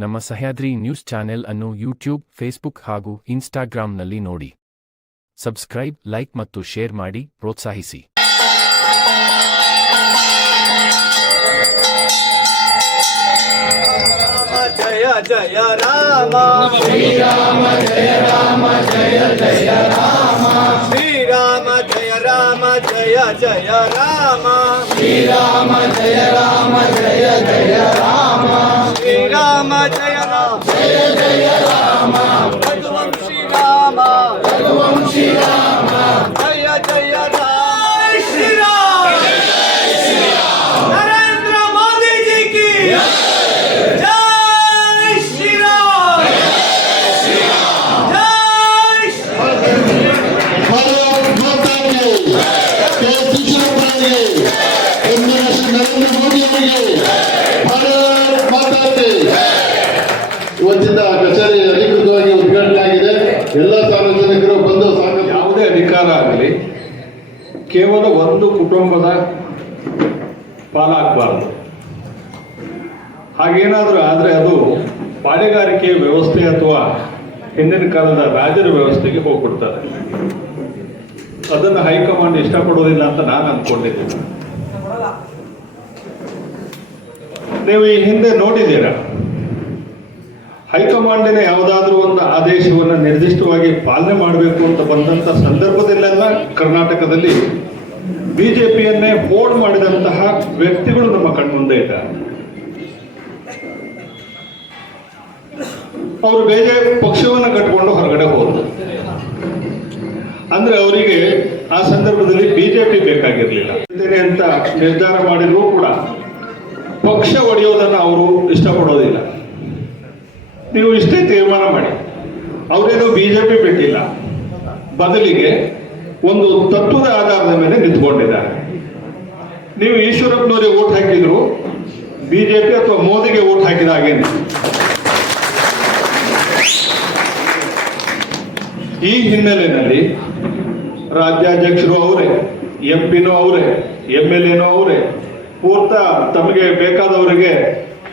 ನಮ್ಮ Sahyadri news channel ಅನ್ನು YouTube, Facebook ಹಾಗೂ ಇನ್ಸ್ಟಾಗ್ರಾಂನಲ್ಲಿ ನೋಡಿ. ಸಬ್ಸ್ಕ್ರೈಬ್, ಲೈಕ್ ಮತ್ತು ಶೇರ್ ಮಾಡಿ ಪ್ರೋತ್ಸಾಹಿಸಿ. ಜಯ ಜಯ ರಾಮ ಶ್ರೀರಾಮ ಜಯ ರಾಮ ಜಯ ಜಯ ರಾಮ ಶ್ರೀರಾಮ ಜಯ ರಾಮ ಜಯ ಜಯ ರಾಮ ಶ್ರೀರಾಮ ಜಯ ರಾಮ ಜಯ ಜಯ ರಾಮ ಶ್ರೀರಾಮ ಜಯ ರಾಮ ಜಯ ಜಯ ರಾಮ ರಘುವಂಶಿ ರಾಮ ರಘುವಂಶಿ ರಾಮ ಜಯ ಜಯ ರಾಮ ಶ್ರೀರಾಮ ನರೇಂದ್ರ ಮೋದಿ ಜಿ ಕಿ ಜೈ ಶ್ರೀರಾಮ ಜೈ भारत माता के नरेंद्र मोदी ಅವರಿಗೆ ಭಾರತ್ ಮಾತಾ ಕೆ. ಇವತ್ತಿಂದ ಕಚೇರಿ ಅಧಿಕೃತವಾಗಿ ಉದ್ಘಾಟನೆ ಆಗಿದೆ. ಎಲ್ಲ ಸಾರ್ವಜನಿಕರು ಬಂದು ಯಾವುದೇ ಅಧಿಕಾರ ಆಗಲಿ ಕೇವಲ ಒಂದು ಕುಟುಂಬದ ಪಾಲಾಗಬಾರದು. ಹಾಗೇನಾದರೂ ಆದರೆ ಅದು ಪಾಳೆಗಾರಿಕೆ ವ್ಯವಸ್ಥೆ ಅಥವಾ ಹಿಂದಿನ ಕಾಲದ ರಾಜರ ವ್ಯವಸ್ಥೆಗೆ ಹೋಗ್ಬಿಡ್ತಾರೆ. ಅದನ್ನು ಹೈಕಮಾಂಡ್ ಇಷ್ಟಪಡೋದಿಲ್ಲ ಅಂತ ನಾನು ಅಂದ್ಕೊಂಡಿದ್ದೀನಿ. ನೀವು ಈ ಹಿಂದೆ ನೋಡಿದ್ದೀರಾ, ಹೈಕಮಾಂಡಿನ ಯಾವುದಾದ್ರೂ ಒಂದು ಆದೇಶವನ್ನು ನಿರ್ದಿಷ್ಟವಾಗಿ ಪಾಲನೆ ಮಾಡಬೇಕು ಅಂತ ಬಂದಂಥ ಸಂದರ್ಭದಲ್ಲೆಲ್ಲ ಕರ್ನಾಟಕದಲ್ಲಿ ಬಿಜೆಪಿಯನ್ನೇ ಹೋಲ್ಡ್ ಮಾಡಿದಂತಹ ವ್ಯಕ್ತಿಗಳು ನಮ್ಮ ಕಣ್ಮುಂದೆ ಇದ್ದಾರೆ. ಅವರು ಬೇರೆ ಪಕ್ಷವನ್ನು ಕಟ್ಟಿಕೊಂಡು ಹೊರಗಡೆ ಹೋದ್ರು. ಅಂದ್ರೆ ಅವರಿಗೆ ಆ ಸಂದರ್ಭದಲ್ಲಿ ಬಿಜೆಪಿ ಬೇಕಾಗಿರ್ಲಿಲ್ಲ ಅಂತ ನಿರ್ಧಾರ ಮಾಡಿದ್ರು ಕೂಡ ಪಕ್ಷ ಒಡೆಯೋದನ್ನು ಅವರು ಇಷ್ಟಪಡೋದಿಲ್ಲ. ನೀವು ಇಷ್ಟೇ ತೀರ್ಮಾನ ಮಾಡಿ, ಅವರೇನು ಬಿಜೆಪಿ ಬಿಟ್ಟಿಲ್ಲ, ಬದಲಿಗೆ ಒಂದು ತತ್ವದ ಆಧಾರದ ಮೇಲೆ ನಿಂತ್ಕೊಂಡಿದ್ದಾರೆ. ನೀವು ಈಶ್ವರಪ್ಪನವರಿಗೆ ಓಟ್ ಹಾಕಿದ್ರು, ಬಿಜೆಪಿ ಅಥವಾ ಮೋದಿಗೆ ಓಟ್ ಹಾಕಿದ ಹಾಗೇನೆ. ಈ ಹಿನ್ನೆಲೆಯಲ್ಲಿ ರಾಜ್ಯಾಧ್ಯಕ್ಷರು ಅವರೇ, ಎಂಪಿನೂ ಅವರೇ, MLAನೂ ಅವರೇ, ಪೂರ್ತ ತಮಗೆ ಬೇಕಾದವರಿಗೆ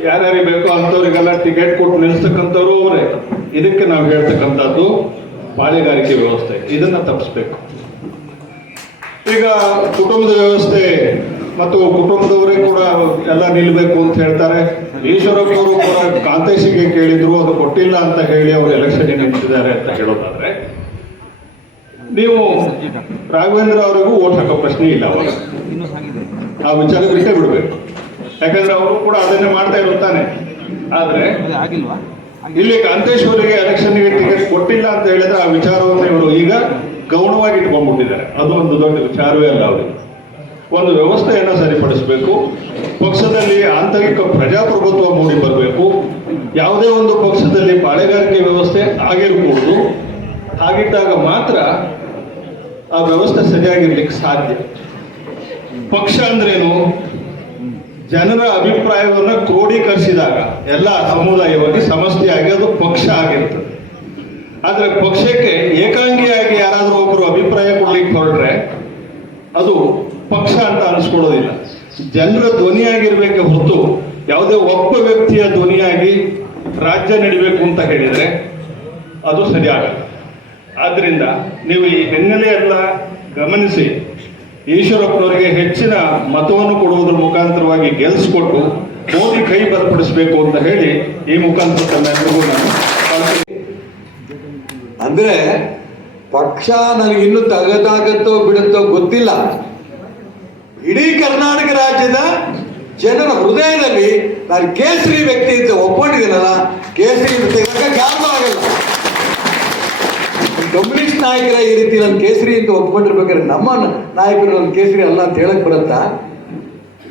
ಯಾರ್ಯಾರಿಗೆ ಬೇಕೋ ಅಂಥವ್ರಿಗೆಲ್ಲ ಟಿಕೆಟ್ ಕೊಟ್ಟು ನಿಲ್ಲಿಸ್ತಕ್ಕಂಥವ್ರು ಅವರೇ. ಇದಕ್ಕೆ ನಾವು ಹೇಳ್ತಕ್ಕಂಥದ್ದು ಪಾಳೆಗಾರಿಕೆ ವ್ಯವಸ್ಥೆ. ಇದನ್ನು ತಪ್ಪಿಸ್ಬೇಕು. ಈಗ ಕುಟುಂಬದ ವ್ಯವಸ್ಥೆ ಮತ್ತು ಕುಟುಂಬದವರೇ ಕೂಡ ಎಲ್ಲ ನಿಲ್ಲಬೇಕು ಅಂತ ಹೇಳ್ತಾರೆ. ಈಶ್ವರಪ್ಪನವರು ಕೂಡ ಕಾಂತೇಶಿಗೆ ಕೇಳಿದ್ರು, ಅದು ಕೊಟ್ಟಿಲ್ಲ ಅಂತ ಹೇಳಿ ಅವರು ಎಲೆಕ್ಷನ್ಗೆ ನಿಂತಿದ್ದಾರೆ ಅಂತ ಹೇಳೋದಾದ್ರೆ, ನೀವು ರಾಘವೇಂದ್ರ ಅವರಿಗೂ ಓಟ್ ಹಾಕೋ ಪ್ರಶ್ನೆ ಇಲ್ಲ. ಅವಾಗ ಆ ವಿಚಾರ ಬಿಟ್ಟೇ ಬಿಡಬೇಕು. ಯಾಕಂದ್ರೆ ಅವರು ಕೂಡ ಅದನ್ನೇ ಮಾಡ್ತಾ ಇರುತ್ತಾನೆ. ಆದ್ರೆ ಇಲ್ಲಿ ಕಾಂತೇಶ್ವರಿಗೆ ಎಲೆಕ್ಷನ್ಗೆ ಟಿಕೆಟ್ ಕೊಟ್ಟಿಲ್ಲ ಅಂತ ಹೇಳಿದ್ರೆ ಆ ವಿಚಾರವನ್ನು ಇವರು ಈಗ ಗೌಣವಾಗಿ ಇಟ್ಕೊಂಡ್ಬಿಟ್ಟಿದ್ದಾರೆ. ಅದು ಒಂದು ದೊಡ್ಡ ವಿಚಾರವೇ ಅಲ್ಲ. ಅವರಿಗೆ ಒಂದು ವ್ಯವಸ್ಥೆಯನ್ನು ಸರಿಪಡಿಸಬೇಕು. ಪಕ್ಷದಲ್ಲಿ ಆಂತರಿಕ ಪ್ರಜಾಪ್ರಭುತ್ವ ಮೂಡಿ ಬರಬೇಕು. ಯಾವುದೇ ಒಂದು ಪಕ್ಷದಲ್ಲಿ ಪಾಳೆಗಾರಿಕೆ ವ್ಯವಸ್ಥೆ ಆಗಿರಬಹುದು. ಹಾಗಿದ್ದಾಗ ಮಾತ್ರ ಆ ವ್ಯವಸ್ಥೆ ಸರಿಯಾಗಿರ್ಲಿಕ್ಕೆ ಸಾಧ್ಯ. ಪಕ್ಷ ಅಂದ್ರೇನು? ಜನರ ಅಭಿಪ್ರಾಯವನ್ನು ಕ್ರೋಢೀಕರಿಸಿದಾಗ ಎಲ್ಲ ಸಮುದಾಯವಾಗಿ ಸಮಷ್ಟಿಯಾಗಿ ಅದು ಪಕ್ಷ ಆಗಿರ್ತದೆ. ಆದರೆ ಪಕ್ಷಕ್ಕೆ ಏಕಾಂಗಿಯಾಗಿ ಯಾರಾದರೂ ಒಬ್ಬರು ಅಭಿಪ್ರಾಯ ಕೊಡ್ಲಿಕ್ಕೆ ಹೊರಟ್ರೆ ಅದು ಪಕ್ಷ ಅಂತ ಅನಿಸ್ಕೊಳ್ಳೋದಿಲ್ಲ. ಜನರ ಧ್ವನಿಯಾಗಿರ್ಬೇಕೆ ಹೊರತು ಯಾವುದೇ ಒಬ್ಬ ವ್ಯಕ್ತಿಯ ಧ್ವನಿಯಾಗಿ ರಾಜ್ಯ ನಡಿಬೇಕು ಅಂತ ಹೇಳಿದರೆ ಅದು ಸರಿಯಾಗಲ್ಲ. ಆದ್ದರಿಂದ ನೀವು ಈ ಹಿನ್ನೆಲೆಯೆಲ್ಲ ಗಮನಿಸಿ ಈಶ್ವರಪ್ಪನವರಿಗೆ ಹೆಚ್ಚಿನ ಮತವನ್ನು ಕೊಡುವುದರ ಮುಖಾಂತರವಾಗಿ ಗೆಲ್ಲಿಸ್ಕೊಟ್ಟು ಮೋದಿ ಕೈ ಬಲಪಡಿಸಬೇಕು ಅಂತ ಹೇಳಿ ಈ ಮುಖಾಂತರ ತಮ್ಮೆಲ್ಲರಿಗೂ ನಾನು ಅಂದ್ರೆ ಪಕ್ಷ ನನಗಿನ್ನೂ ತಗದಾಗತ್ತೋ ಬಿಡುತ್ತೋ ಗೊತ್ತಿಲ್ಲ. ಇಡೀ ಕರ್ನಾಟಕ ರಾಜ್ಯದ ಜನರ ಹೃದಯದಲ್ಲಿ ನಾನು ಕೇಸರಿ ವ್ಯಕ್ತಿ ಅಂತ ಒಪ್ಕೊಂಡಿದ್ದೀನಲ್ಲ, ಕೇಸರಿ ತೆಗೆದಾಗ ಯಾರಿಗೂ ಆಗಲ್ಲ. ಕಮ್ಯುನಿಸ್ಟ್ ನಾಯಕರ ಈ ರೀತಿ ನನ್ನ ಕೇಸರಿ ಅಂತ ಒಪ್ಕೊಂಡಿರ್ಬೇಕಾದ್ರೆ ನಮ್ಮ ನಾಯಕರು ನನ್ನ ಕೇಸರಿ ಅಲ್ಲ ಅಂತ ಹೇಳಕ್ ಬರುತ್ತಾ?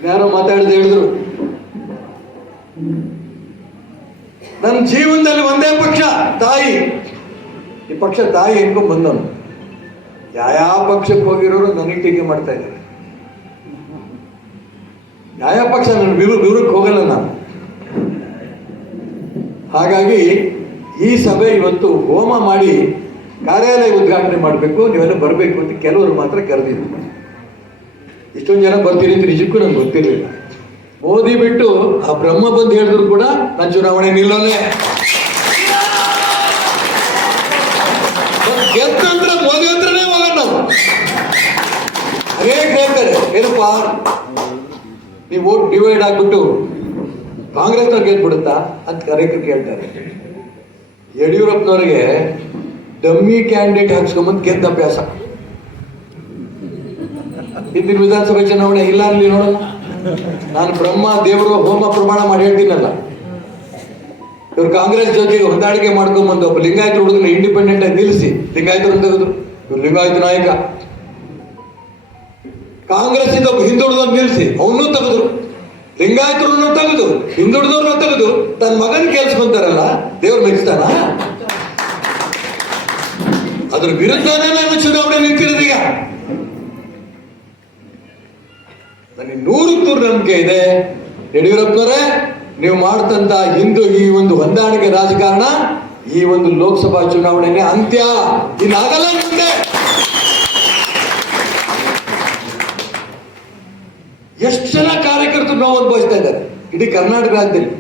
ಯಾರೋ ಮಾತಾಡಿದ ಹೇಳಿದ್ರು, ನನ್ನ ಜೀವನದಲ್ಲಿ ಒಂದೇ ಪಕ್ಷ ತಾಯಿ. ಈ ಪಕ್ಷ ತಾಯಿ ಹೆಂಗೊಂಡು ಬಂದವನು. ಯಾವ ಪಕ್ಷಕ್ಕೆ ಹೋಗಿರೋರು ನನಗೆ ಟೀಕೆ ಮಾಡ್ತಾ ಇದ್ದಾರೆ. ಯಾವ ಪಕ್ಷ ನನ್ನ ವಿವರಕ್ಕೆ ಹೋಗಲ್ಲ ನಾನು. ಹಾಗಾಗಿ ಈ ಸಭೆ ಇವತ್ತು ಹೋಮ ಮಾಡಿ ಕಾರ್ಯಾಲಯ ಉದ್ಘಾಟನೆ ಮಾಡಬೇಕು, ನೀವೆಲ್ಲ ಬರಬೇಕು ಅಂತ ಕೆಲವರು ಮಾತ್ರ ಕರೆದಿದ್ರು. ಇಷ್ಟೊಂದು ಜನ ಬರ್ತೀರಿ ಅಂತ ನಿಜಕ್ಕೂ ನಂಗೆ ಗೊತ್ತಿರಲಿಲ್ಲ. ಮೋದಿ ಬಿಟ್ಟು ಆ ಬ್ರಹ್ಮ ಬಂದು ಹೇಳಿದ್ರು ಕೂಡ ನಾನು ಚುನಾವಣೆ ನಿಲ್ಲೋನೆ. ಗೆದ್ದ ನಂತರ ಮೋದಿ ಹತ್ರನೇ ಹೋಗೋಣ ನಾವು. ಅನೇಕ ಹೇಳ್ತಾರೆ ಏನಪ್ಪ ನೀವು ವೋಟ್ ಡಿವೈಡ್ ಆಗ್ಬಿಟ್ಟು ಕಾಂಗ್ರೆಸ್ನವ್ರು ಗೆದ್ಬಿಡುತ್ತಾ ಅಂತ ಅನೇಕರು ಕೇಳ್ತಾರೆ. ಯಡಿಯೂರಪ್ಪನವ್ರಿಗೆ ಡಮ್ಮಿ ಕ್ಯಾಂಡಿಡೇಟ್ ಹಾಕ್ಸ್ಕೊಂಬಂದು ಗೆದ್ದ ಅಭ್ಯಾಸ. ಹಿಂದಿನ ವಿಧಾನಸಭೆ ಚುನಾವಣೆ ಇಲ್ಲ ಅಲ್ಲಿ ನೋಡೋಣ. ನಾನು ಬ್ರಹ್ಮ ದೇವರು ಹೋಮ ಪ್ರಮಾಣ ಮಾಡಿ ಹೇಳ್ತೀನಲ್ಲ, ಇವ್ರು ಕಾಂಗ್ರೆಸ್ ಜೊತೆಗೆ ಹೊಂದಾಣಿಕೆ ಮಾಡ್ಕೊಂಡ್ಬಂದು ಒಬ್ಬ ಲಿಂಗಾಯತ ಹುಡುಗನ ಇಂಡಿಪೆಂಡೆಂಟ್ ಆಗಿ ನಿಲ್ಲಿಸಿ ಲಿಂಗಾಯತರನ್ನು ತೆಗೆದ್ರು. ಇವ್ರು ಲಿಂಗಾಯತ ನಾಯಕ. ಕಾಂಗ್ರೆಸ್ ಇಂದ ಒಬ್ಬ ಹಿಂದುಳಿದವ್ರು ನಿಲ್ಲಿಸಿ ಅವನ್ನೂ ತೆಗೆದ್ರು. ಲಿಂಗಾಯತರನ್ನು ತೆಗೆದು ಹಿಂದುಳಿದವ್ರನ್ನ ತೆಗೆದು ತನ್ನ ಮಗನ ಕೇಳಿಸ್ಕೊಂತಾರಲ್ಲ, ದೇವ್ರು ಮೆಚ್ತಾನ? ಅದ್ರ ವಿರುದ್ಧನೇ ನಾನು ಚುನಾವಣೆ ನಿಂತಿರೋದು. ಈಗ ನನಗೆ 100% ನಂಬಿಕೆ ಇದೆ, ಯಡಿಯೂರಪ್ಪನವರೇ ನೀವು ಮಾಡ್ತಂತ ಹಿಂದೂ ಈ ಒಂದು ಹೊಂದಾಣಿಕೆ ರಾಜಕಾರಣ ಈ ಒಂದು ಲೋಕಸಭಾ ಚುನಾವಣೆಗೆ ಅಂತ್ಯ, ಇನ್ನಾಗಲ್ಲ ಮುಂದೆ. ಎಷ್ಟು ಜನ ಕಾರ್ಯಕರ್ತರು ನಾವು ಅನುಭವಿಸ್ತಾ ಇದ್ದಾರೆ ಇಡೀ ಕರ್ನಾಟಕ ರಾಜ್ಯದಲ್ಲಿ.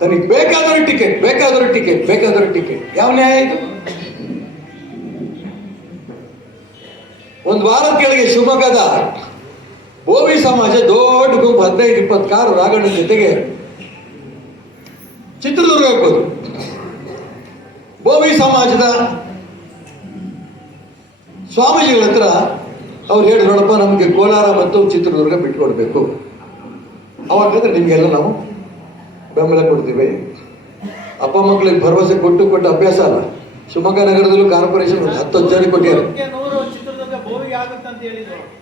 ತನಗೆ ಬೇಕಾದವರು ಟಿಕೆಟ್. ಯಾವ ನ್ಯಾಯ ಇದು? ಒಂದು ವಾರದ ಕೆಳಗೆ ಶಿವಮೊಗ್ಗದ ಬೋವಿ ಸಮಾಜ ದೊಡ್ಡ ಗುಂಪು 15-20 ಕಾರು ರಾಘಣ್ಣನ ಜೊತೆಗೆ ಚಿತ್ರದುರ್ಗ ಹೋಗ್ಬೋದು. ಬೋವಿ ಸಮಾಜದ ಸ್ವಾಮೀಜಿಗಳ ಹತ್ರ ಅವ್ರು ಹೇಳಿ, ನೋಡಪ್ಪ ನಮಗೆ ಕೋಲಾರ ಮತ್ತು ಚಿತ್ರದುರ್ಗ ಬಿಟ್ಕೊಡ್ಬೇಕು. ಅವಾಗ ನಿಮಗೆಲ್ಲ ನಾವು ಬೆಂಬಲ ಕೊಡ್ತೀವಿ. ಅಪ್ಪ ಮಕ್ಕಳಿಗೆ ಭರವಸೆ ಕೊಟ್ಟು ಅಭ್ಯಾಸ ಅಲ್ಲ. ಶಿವಮೊಗ್ಗ ನಗರದಲ್ಲೂ ಕಾರ್ಪೊರೇಷನ್ 10 ಜನ ಕೊಟ್ಟಿದ್ದಾರೆ.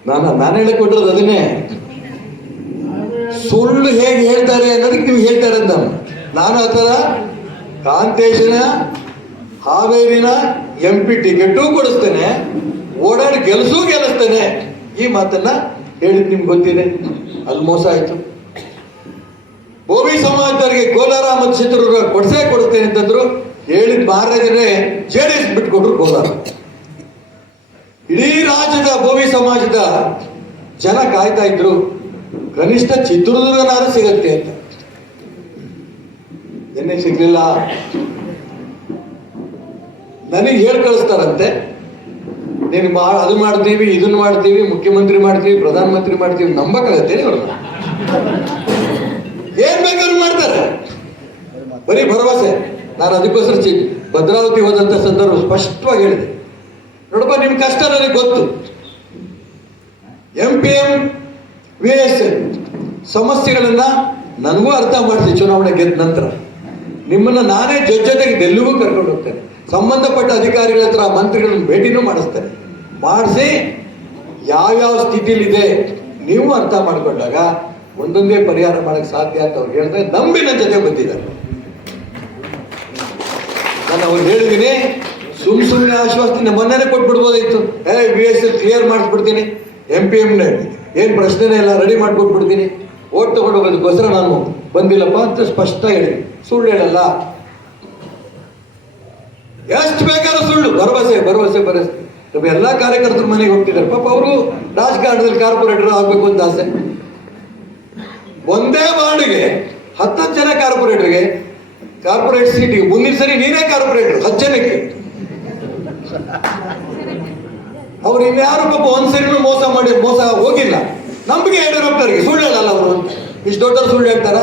ನಾನು ಹೇಳಕ್ ಕೊಟ್ಟಿರೋದು ಅದನ್ನೇ. ಸುಳ್ಳು ಹೇಗೆ ಹೇಳ್ತಾರೆ ಅನ್ನೋದಕ್ಕೆ ನೀವು ಹೇಳ್ತಾರೆ ಅಂತ. ನಾನು ಆ ಥರ ಕಾಂತೇಶನ ಹಾವೇರಿನ MP ಟಿಕೆಟು ಕೊಡಿಸ್ತೇನೆ, ಓಡಾಡಿ ಗೆಲ್ಲಿಸ್ತೇನೆ. ಈ ಮಾತನ್ನ ಹೇಳಿದ್ ನಿಮ್ಗೆ ಗೊತ್ತಿದೆ. ಅಲ್ಲಿ ಮೋಸ ಆಯ್ತು. ಬೋವಿ ಸಮಾಜದವರಿಗೆ ಕೋಲಾರ ಮತ್ತು ಚಿತ್ರದುರ್ಗ ಕೊಡಿಸ್ತೇನೆ ಅಂತಂದ್ರು. ಹೇಳಿದ ಮಹಾರಾಜರೇ JDS ಬಿಟ್ಕೊಟ್ರು ಕೋಲಾರ. ಇಡೀ ರಾಜ್ಯದ ಬೋವಿ ಸಮಾಜದ ಜನ ಕಾಯ್ತಾ ಇದ್ರು, ಕನಿಷ್ಠ ಚಿತ್ರದುರ್ಗನಾರು ಸಿಗತ್ತೆ ಅಂತ. ಎನ್ನೇ ಸಿಗ್ಲಿಲ್ಲ. ನನಗೆ ಹೇಳಿ ಕಳಿಸ್ತಾರಂತೆ, ನೀನು ಅದು ಮಾಡ್ತೀವಿ, ಇದನ್ನ ಮಾಡ್ತೀವಿ, ಮುಖ್ಯಮಂತ್ರಿ ಮಾಡ್ತೀವಿ, ಪ್ರಧಾನಮಂತ್ರಿ ಮಾಡ್ತೀವಿ. ನಂಬಕ್ಕಾಗತ್ತೇನೆ ಅವ್ರನ್ನ? ಏನ್ ಬೇಕಾದ್ರೂ ಮಾಡ್ತಾರೆ, ಬರೀ ಭರವಸೆ. ನಾನು ಅದಕ್ಕೋಸ್ಕರ ಭದ್ರಾವತಿ ಹೋದಂತ ಸಂದರ್ಭ ಸ್ಪಷ್ಟವಾಗಿ ಹೇಳಿದೆ, ನೋಡಪ್ಪ ನಿಮ್ ಕಷ್ಟ ನನಗೆ ಗೊತ್ತು. MPM VS ಸಮಸ್ಯೆಗಳನ್ನ ನನಗೂ ಅರ್ಥ ಮಾಡಿಸಿ. ಚುನಾವಣೆ ಗೆದ್ದ ನಂತರ ನಿಮ್ಮನ್ನ ನಾನೇ ಜೊತೆಗೆ ಡೆಲ್ಲಿಗೂ ಕರ್ಕೊಂಡು ಹೋಗ್ತೇನೆ. ಸಂಬಂಧಪಟ್ಟ ಅಧಿಕಾರಿಗಳ ಹತ್ರ ಮಂತ್ರಿಗಳನ್ನ ಭೇಟಿನೂ ಮಾಡಿಸ್ತೇನೆ. ಮಾಡಿಸಿ ಯಾವ್ಯಾವ ಸ್ಥಿತಿಲಿದೆ ನೀವು ಅರ್ಥ ಮಾಡ್ಕೊಂಡಾಗ ಒಂದೊಂದೇ ಪರಿಹಾರ ಮಾಡಕ್ಕೆ ಸಾಧ್ಯ ಅಂತ ಅವ್ರು ಹೇಳ್ತಾರೆ. ನಂಬಿ ನನ್ನ ಜೊತೆ ಬಂದಿದ್ದಾರೆ. ನಾನು ಅವ್ರು ಹೇಳಿದ್ದೀನಿ, ಸುಮ್ಮನೆ ಆಶ್ವಾಸನೆ ಮೊನ್ನೆನೇ ಕೊಟ್ಬಿಡ್ಬೋದಾಯ್ತು. VS ಕ್ಲಿಯರ್ ಮಾಡಿಸ್ಬಿಡ್ತೀನಿ, MPM ಏನ್ ಪ್ರಶ್ನೆನೇ ಇಲ್ಲ, ರೆಡಿ ಮಾಡ್ಕೊಟ್ಬಿಡ್ತೀನಿ, ಓಟ್ ತಗೊಂಡು ಹೋಗೋದಕ್ಕೋಸ್ಕರ ನಾನು ಬಂದಿಲ್ಲಪ್ಪ ಅಂತ ಸ್ಪಷ್ಟ ಹೇಳಿ. ಸುಳ್ಳು ಹೇಳಲ್ಲ. ಎಷ್ಟು ಬೇಕಾದ್ರೂ ಸುಳ್ಳು, ಭರವಸೆ. ನಮ್ಮ ಎಲ್ಲಾ ಕಾರ್ಯಕರ್ತರ ಮನೆಗೆ ಹೋಗ್ತಿದ್ದಾರೆ. ಪಾಪ ಅವರು ರಾಜಕಾರಣದಲ್ಲಿ ಕಾರ್ಪೊರೇಟರ್ ಆಗ್ಬೇಕು ಅಂತ ಆಸೆ. ಒಂದೇ ವಾರ್ಡ್ಗೆ 10 ಜನ ಕಾರ್ಪೊರೇಟ್ ಸೀಟಿಗೆ. ಮುಂದಿನ ಸರಿ ನೀನೇ ಕಾರ್ಪೊರೇಟರ್ 10 ಜನಕ್ಕೆ. ಅವ್ರು ಇನ್ಯಾರು ಪಾಪ ಒಂದ್ಸರಿನೂ ಮೋಸ ಹೋಗಿಲ್ಲ. ನಂಬಿಕೆ ಯಡಿಯೂರಪ್ಪನವರಿಗೆ ಸುಳ್ಳು ಹೇಳಲ್ಲ ಅವರು. ಇಷ್ಟು ದೊಡ್ಡ ಸುಳ್ಳು ಹೇಳ್ತಾರ?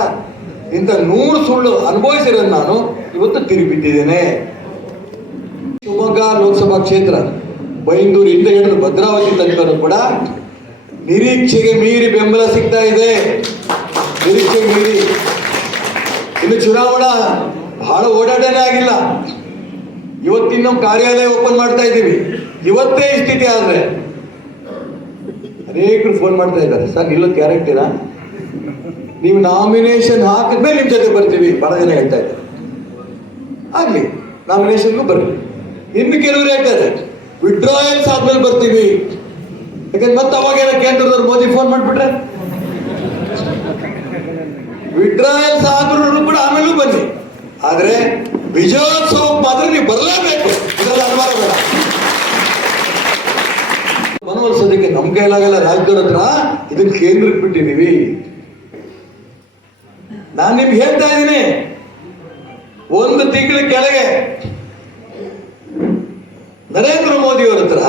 ಇಂಥ 100 ಸುಳ್ಳು ಅನುಭವಿಸಿರೋದು ನಾನು ಇವತ್ತು ತಿರುಗಿಬಿಟ್ಟಿದ್ದೇನೆ. ಶಿವಮೊಗ್ಗ ಲೋಕಸಭಾ ಕ್ಷೇತ್ರ ಬೈಂದೂರಿಂದ ಹಿಡಿದು ಭದ್ರಾವತಿ ತನಕ ಕೂಡ ನಿರೀಕ್ಷೆಗೆ ಮೀರಿ ಬೆಂಬಲ ಸಿಗ್ತಾ ಇದೆ. ನಿರೀಕ್ಷೆಗೆ ಮೀರಿ. ಇನ್ನು ಚುನಾವಣಾ ಬಹಳ ಓಡಾಟನೇ ಆಗಿಲ್ಲ. ಇವತ್ತಿನ ಕಾರ್ಯಾಲಯ ಓಪನ್ ಮಾಡ್ತಾ ಇದ್ದೀವಿ. ಇವತ್ತೇ ಈ ಸ್ಥಿತಿ ಆದ್ರೆ ಅನೇಕರು ಫೋನ್ ಮಾಡ್ತಾ ಇದ್ದಾರೆ, ಸರ್ ನಿಲ್ಲೋದು ಗ್ಯಾರಂಟಿನಾ? ನೀವು ನಾಮಿನೇಷನ್ ಹಾಕಿದ್ಮೇಲೆ ನಿಮ್ ಜೊತೆ ಬರ್ತೀವಿ. ಬಹಳ ಜನ ಹೇಳ್ತಾ ಇದ್ದಾರೆ. ಆಗ್ಲಿ, ನಾಮಿನೇಷನ್ಗೂ ಬರ್ರಿ. ಇನ್ನು ಕೆಲವರು ಹೇಳ್ತಾರೆ ವಿಡ್ರಾಯಲ್ಸ್ ಆದ್ಮೇಲೆ ಬರ್ತೀವಿ. ಯಾಕಂದ್ರೆ ಮತ್ತೆ ಅವಾಗೇನ ಕೇಂದ್ರದವ್ರು ಮೋದಿ ಫೋನ್ ಮಾಡ್ಬಿಟ್ರೆ ವಿಡ್ರಾಯಲ್ಸ್ ಆದ್ರೂ ಕೂಡ ಆಮೇಲೂ ಬನ್ನಿ. ಆದ್ರೆ ವಿಜಯೋತ್ಸವ ಮಾತ್ರ ನೀವು ಬರಲೇಬೇಕು. ಇದರಲ್ಲಿ ಅನುಮಾನ ಬೇಡ. ಮನವೊಲಿಸೋದಕ್ಕೆ ನಮ್ ಕೈಲಾಗಲ್ಲ. ರಾಜ್ಯದವ್ರ ಹತ್ರ ಇದನ್ನ ಕೇಂದ್ರಕ್ಕೆ ಬಿಟ್ಟಿದೀವಿ. ನಾನು ನಿಮ್ಗೆ ಹೇಳ್ತಾ ಇದ್ದೀನಿ, ಒಂದು ತಿಂಗಳ ಕೆಳಗೆ ನರೇಂದ್ರ ಮೋದಿ ಅವರ ಹತ್ರ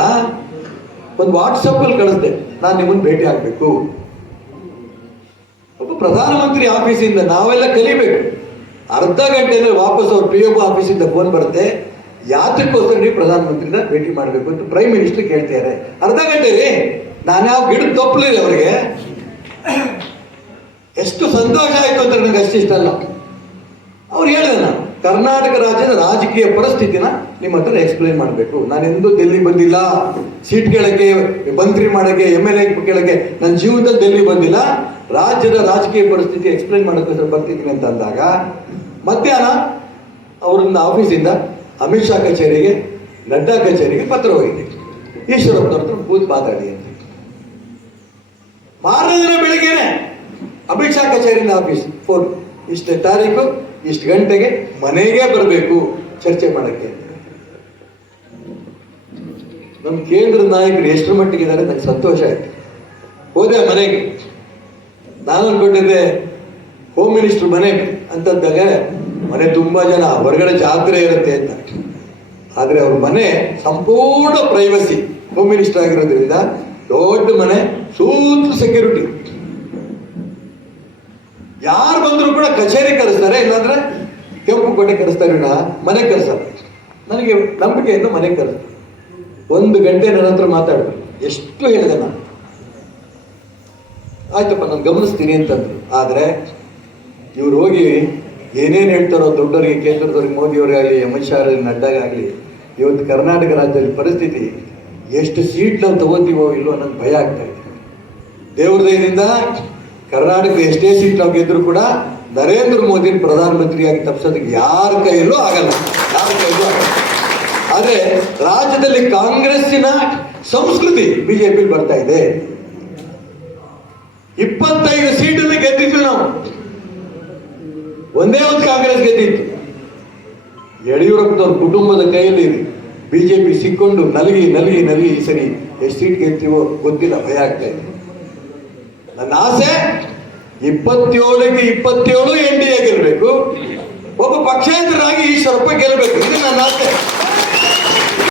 ಒಂದು ವಾಟ್ಸಪ್ ಅಲ್ಲಿ ಕಳಿಸ್ದೆ, ನಾನು ನಿಮ್ಮನ್ನು ಭೇಟಿ ಆಗ್ಬೇಕು. ಒಬ್ಬ ಪ್ರಧಾನಮಂತ್ರಿ ಆಫೀಸಿಂದ ನಾವೆಲ್ಲ ಕಲಿಬೇಕು. ಅರ್ಧ ಗಂಟೆಯಲ್ಲಿ ವಾಪಸ್ ಅವ್ರ PO ಆಫೀಸಿಂದ ಫೋನ್ ಬರುತ್ತೆ, ಯಾತಕ್ಕೋಸ್ಕರ ನೀವು ಪ್ರಧಾನಮಂತ್ರಿನ ಭೇಟಿ ಮಾಡಬೇಕು ಅಂತ ಪ್ರೈಮ್ ಮಿನಿಸ್ಟರ್ ಕೇಳ್ತಿದ್ದಾರೆ. ಅರ್ಧ ಗಂಟೆ ರೀ, ನಾನು ಯಾವ ಗಿಡದ ತಪ್ಪಲಿಲ್ಲ ಅವರಿಗೆ. ಎಷ್ಟು ಸಂತೋಷ ಆಯ್ತು ಅಂತ ನನಗೆ ಅಷ್ಟಿಷ್ಟ ಅಲ್ಲ. ಅವ್ರು ಹೇಳಿದೆ, ನಾನು ಕರ್ನಾಟಕ ರಾಜ್ಯದ ರಾಜಕೀಯ ಪರಿಸ್ಥಿತಿನ ನಿಮ್ಮ ಹತ್ರ ಎಕ್ಸ್ಪ್ಲೈನ್ ಮಾಡಬೇಕು. ನಾನೆಂದೂ ಡೆಲ್ಲಿ ಬಂದಿಲ್ಲ, ಸೀಟ್ ಕೇಳಕ್ಕೆ, ಮಂತ್ರಿ ಮಾಡಕ್ಕೆ, MLA ಕೇಳಕ್ಕೆ ನನ್ನ ಜೀವನದಲ್ಲಿ ಡೆಲ್ಲಿ ಬಂದಿಲ್ಲ. ರಾಜ್ಯದ ರಾಜಕೀಯ ಪರಿಸ್ಥಿತಿ ಎಕ್ಸ್ಪ್ಲೈನ್ ಮಾಡೋಕ್ಕೋಸ್ಕರ ಬರ್ತಿದ್ದೀನಿ ಅಂತ ಅಂದಾಗ, ಮಧ್ಯಾಹ್ನ ಅವ್ರನ್ನ ಆಫೀಸಿಂದ ಅಮಿತ್ ಶಾ ಕಚೇರಿಗೆ, ನಡ್ಡಾ ಕಚೇರಿಗೆ ಪತ್ರ ಹೋಗಿದೆ, ಈಶ್ವರಪ್ಪನವ್ರ ಹತ್ರ ಕೂತು ಮಾತಾಡಿ ಅಂತ. ಮಾರನೇ ದಿನ ಬೆಳಿಗ್ಗೆನೆ ಅಮಿತ್ ಶಾ ಕಚೇರಿಯಿಂದ ಆಫೀಸ್ ಫೋನ್, ಇಷ್ಟೇ ತಾರೀಕು ಇಷ್ಟು ಗಂಟೆಗೆ ಮನೆಗೆ ಬರಬೇಕು ಚರ್ಚೆ ಮಾಡಕ್ಕೆ. ನಮ್ಮ ಕೇಂದ್ರದ ನಾಯಕರು ಎಷ್ಟರ ಮಟ್ಟಿಗೆ ಇದ್ದಾರೆ ನನಗೆ ಸಂತೋಷ ಆಯ್ತು. ಹೋದೆ ಮನೆಗೆ. ನಾನು ಅನ್ಕೊಂಡಿದ್ದೆ ಹೋಮ್ ಮಿನಿಸ್ಟರ್ ಮನೆ ಅಂತಂದಾಗ ಮನೆ ತುಂಬಾ ಜನ, ಹೊರಗಡೆ ಜಾತ್ರೆ ಇರುತ್ತೆ ಅಂತ. ಆದರೆ ಅವ್ರ ಮನೆ ಸಂಪೂರ್ಣ ಪ್ರೈವಸಿ, ಹೋಮ್ ಮಿನಿಸ್ಟರ್ ಆಗಿರೋದ್ರಿಂದ ದೊಡ್ಡ ಮನೆ, ಸೂತ್ರ ಸೆಕ್ಯೂರಿಟಿ. ಯಾರು ಬಂದ್ರು ಕೂಡ ಕಚೇರಿ ಕರೆಸ್ತಾರೆ, ಇಲ್ಲಾಂದ್ರೆ ಕೆಂಪು ಕೋಟೆ ಕರೆಸ್ತಾರೆ, ಮನೆ ಕರೆಸಲ್ಲ. ನನಗೆ ನಂಬಿಕೆಯನ್ನು ಮನೆಗೆ ಕರೆಸ್ತಾರೆ. 1 ಗಂಟೆ ನನ್ನ ಹತ್ರ ಮಾತಾಡಿದ್ರು. ಎಷ್ಟು ಹೇಳಿದೆ ನಾನು, ಆಯ್ತಪ್ಪ ನಾನು ಗಮನಿಸ್ತೀನಿ ಅಂತಂದ್ರು. ಆದರೆ ಇವ್ರು ಹೋಗಿ ಏನೇನು ಹೇಳ್ತಾರೋ ದೊಡ್ಡವರಿಗೆ, ಕೇಂದ್ರದವ್ರಿಗೆ, ಮೋದಿಯವರಿಗಾಗಲಿ, ಅಮಿತ್ ಶಾ ಆಗಲಿ, ನಡ್ಡಾಗಲಿ, ಇವತ್ತು ಕರ್ನಾಟಕ ರಾಜ್ಯದಲ್ಲಿ ಪರಿಸ್ಥಿತಿ ಎಷ್ಟು ಸೀಟ್ ನಾವು ತಗೋತೀವೋ ಇಲ್ಲೋ ಅನ್ನೋದು ಭಯ ಆಗ್ತಾ ಇದೆ. ದೇವ್ರ ದಯದಿಂದ ಕರ್ನಾಟಕದ ಎಷ್ಟೇ ಸೀಟ್ ನಾವು ಗೆದ್ರು ಕೂಡ ನರೇಂದ್ರ ಮೋದಿನ ಪ್ರಧಾನಮಂತ್ರಿಯಾಗಿ ತಪ್ಪಿಸೋದಕ್ಕೆ ಯಾರ ಕೈಯಲ್ಲೂ ಆಗಲ್ಲ, ಯಾರ ಕೈಯಲ್ಲೂ ಆಗಲ್ಲ. ಆದರೆ ರಾಜ್ಯದಲ್ಲಿ ಕಾಂಗ್ರೆಸ್ಸಿನ ಸಂಸ್ಕೃತಿ BJP ಬರ್ತಾ ಇದೆ. 25 ಸೀಟನ್ನು ಗೆದ್ದಿದ್ವಿ ನಾವು, ಒಂದೇ ಒಂದು ಕಾಂಗ್ರೆಸ್ ಗೆದ್ದಿತ್ತು. ಯಡಿಯೂರಪ್ಪನವ್ರ ಕುಟುಂಬದ ಕೈಯಲ್ಲಿ BJP ಸಿಕ್ಕೊಂಡು ನಲಗಿ ನಲಗಿ ನಲಗಿ ಈ ಸರಿ ಎಷ್ಟು ಸೀಟ್ ಗೆಲ್ತೀವೋ ಗೊತ್ತಿಲ್ಲ, ಭಯ ಆಗ್ತಾ ಇದೆ. ನನ್ನ ಆಸೆ 27ಕ್ಕೆ 27 NDA ಗೆಲ್ಲಬೇಕು, ಒಬ್ಬ ಪಕ್ಷೇತರರಾಗಿ ಈಶ್ವರಪ್ಪ ಗೆಲ್ಲಬೇಕು, ಇದು ನನ್ನ ಆಸೆ.